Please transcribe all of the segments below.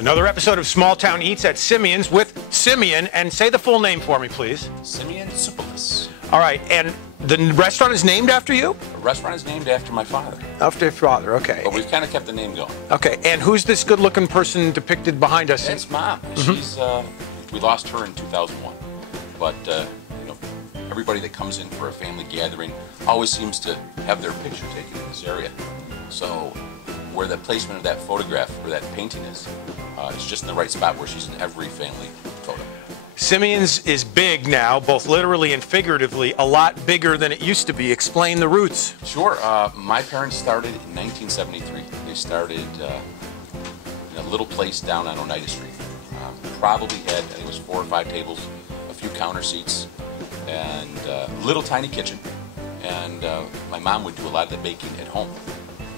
Another episode of Small Town Eats at Symeons with Symeon. And say the full name for me, please. Symeons. All right, and the restaurant is named after you? The restaurant is named after my father. After your father, okay. But we've kind of kept the name going. Okay, and who's this good-looking person depicted behind us? That's Mom. She's, we lost her in 2001. But, you know, everybody that comes in for a family gathering always seems to have their picture taken in this area. So where the placement of that photograph, where that painting is just in the right spot where she's in every family photo. Symeons is big now, both literally and figuratively, a lot bigger than it used to be. Explain the roots. Sure. My parents started in 1973. They started in a little place down on Oneida Street. Probably had, I think it was 4 or 5 tables, a few counter seats, and a little tiny kitchen. And my mom would do a lot of the baking at home.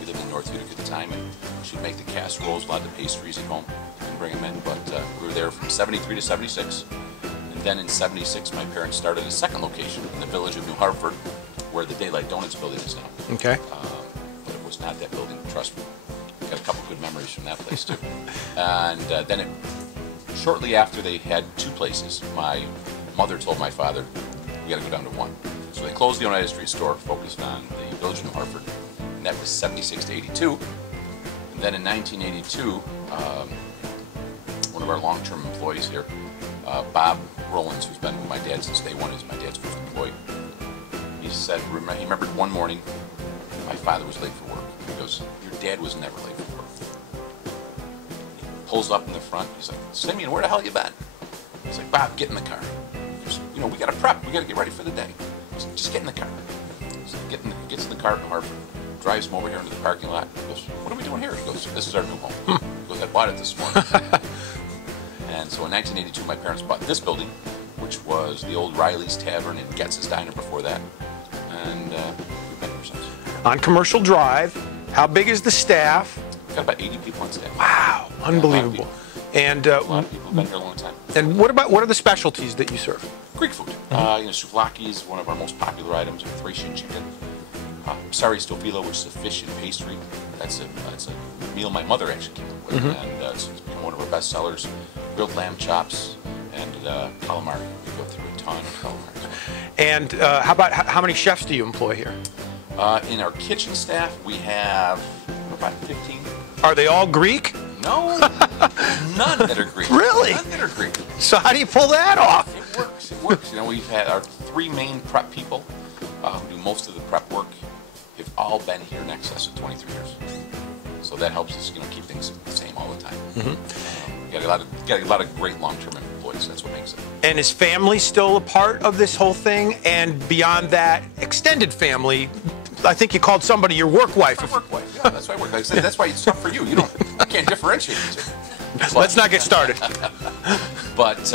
We lived in North Utica at the time, and she'd make the casseroles, a lot of the pastries at home, and bring them in. But we were there from 73 to 76. And then in 76, my parents started a second location in the village of New Hartford, where the Daylight Donuts building is now. Okay. But it was not that building, trust me. Got a couple good memories from that place, too. And then shortly after they had 2 places, my mother told my father, we got to go down to 1. So they closed the Oneida Street store, focused on the village of New Hartford, and that was 76 to 82. And then in 1982, one of our long-term employees here, Bob Rollins, who's been with my dad since day 1, is my dad's first employee. He said, he remembered one morning, my father was late for work. He goes, your dad was never late for work. He pulls up in the front, he's like, Symeon, where the hell you been? He's like, Bob, get in the car. He goes, you know, we got to prep, we got to get ready for the day. He's like, just get in the car. So he gets in the car in Hartford, drives him over here into the parking lot. He goes, what are we doing here? He goes, this is our new home. He goes, I bought it this morning. And so in 1982, my parents bought this building, which was the old Riley's Tavern and Getz's Diner before that. And we've been here since. On Commercial Drive, how big is the staff? We've got about 80 people on staff. Wow, unbelievable. And a lot of people have been here a long time. And what are the specialties that you serve? Greek food. You know, souvlaki is one of our most popular items. Thracian chicken. Sari stofilo, which is a fish and pastry. That's a meal my mother actually came up with, and it's become one of our best sellers. Grilled lamb chops and calamari. We go through a ton of calamari. And how many chefs do you employ here? In our kitchen staff, we have about 15. Are they all Greek? No, none that are Greek. Really? None that are Greek. So how do you pull that off? It works. It works. You know, we've had our 3 main prep people who do most of the prep work. Have all been here in excess of 23 years. So that helps us, you know, keep things the same all the time. We got a lot of great long-term employees. That's what makes it. And is family still a part of this whole thing? And beyond that, extended family. I think you called somebody your work wife. My work wife. Yeah, that's my work. Like I said, that's why it's tough for you. You can't differentiate the two. Let's not get started. But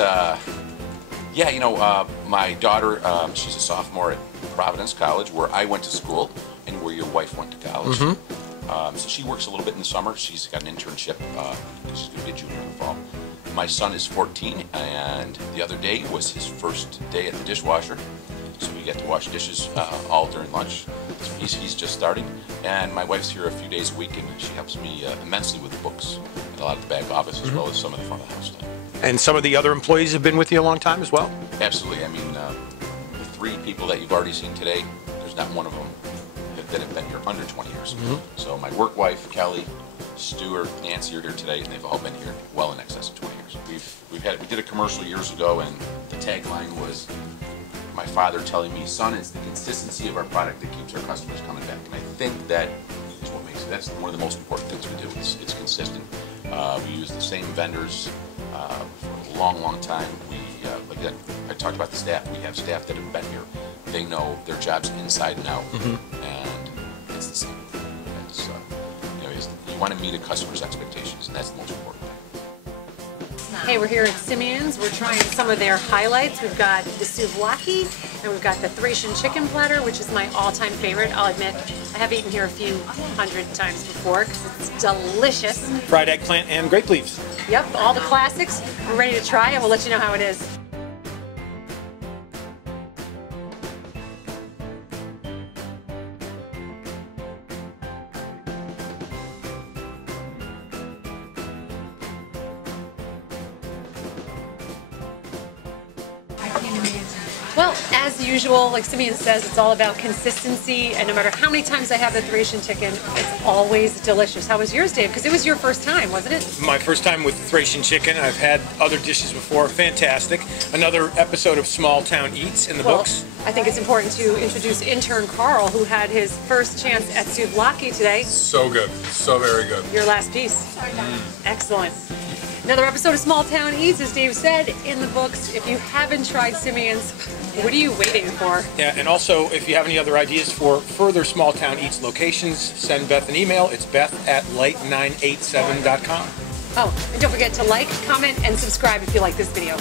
yeah, you know, my daughter, she's a sophomore at Providence College, where I went to school, and where your wife went to college. So she works a little bit in the summer. She's got an internship because she's going to be a junior in the fall. My son is 14, and the other day was his first day at the dishwasher. So we get to wash dishes all during lunch. So he's just starting. And my wife's here a few days a week, and she helps me immensely with the books and a lot of the back office, as well as some of the front of the house stuff. And some of the other employees have been with you a long time as well? Absolutely. I mean, the 3 people that you've already seen today, there's not one of them that have been here under 20 years. So my work wife, Kelly, Stuart, Nancy are here today, and they've all been here well in excess of 20 years. We did a commercial years ago, and the tagline was my father telling me, son, it's the consistency of our product that keeps our customers coming back. And I think that is what makes it. That's one of the most important things we do. It's consistent. We use the same vendors for a long, long time. Like that, I talked about the staff. We have staff that have been here. They know their jobs inside and out, and it's the same. It's, you want to meet a customer's expectations, and that's the most important thing. Hey, we're here at Symeons. We're trying some of their highlights. We've got the souvlaki, and we've got the Thracian chicken platter, which is my all-time favorite. I'll admit, I have eaten here a few hundred times before because it's delicious. Fried eggplant and grape leaves. Yep, all the classics. We're ready to try, and we'll let you know how it is. as usual, like Symeon says, it's all about consistency, and no matter how many times I have the Thracian chicken, it's always delicious. How was yours, Dave? Because it was your first time, wasn't it? My first time with Thracian chicken. I've had other dishes before. Fantastic. Another episode of Small Town Eats in the books. I think it's important to introduce intern Carl, who had his first chance at souvlaki today. So good. So very good. Your last piece. Excellent. Another episode of Small Town Eats, as Dave said, in the books. If you haven't tried Symeons, what are you waiting for? Yeah, and also, if you have any other ideas for further Small Town Eats locations, send Beth an email. It's beth@light987.com. Oh, and don't forget to like, comment, and subscribe if you like this video.